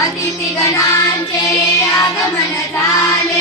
अतिथी गणांचे आगमन झाले.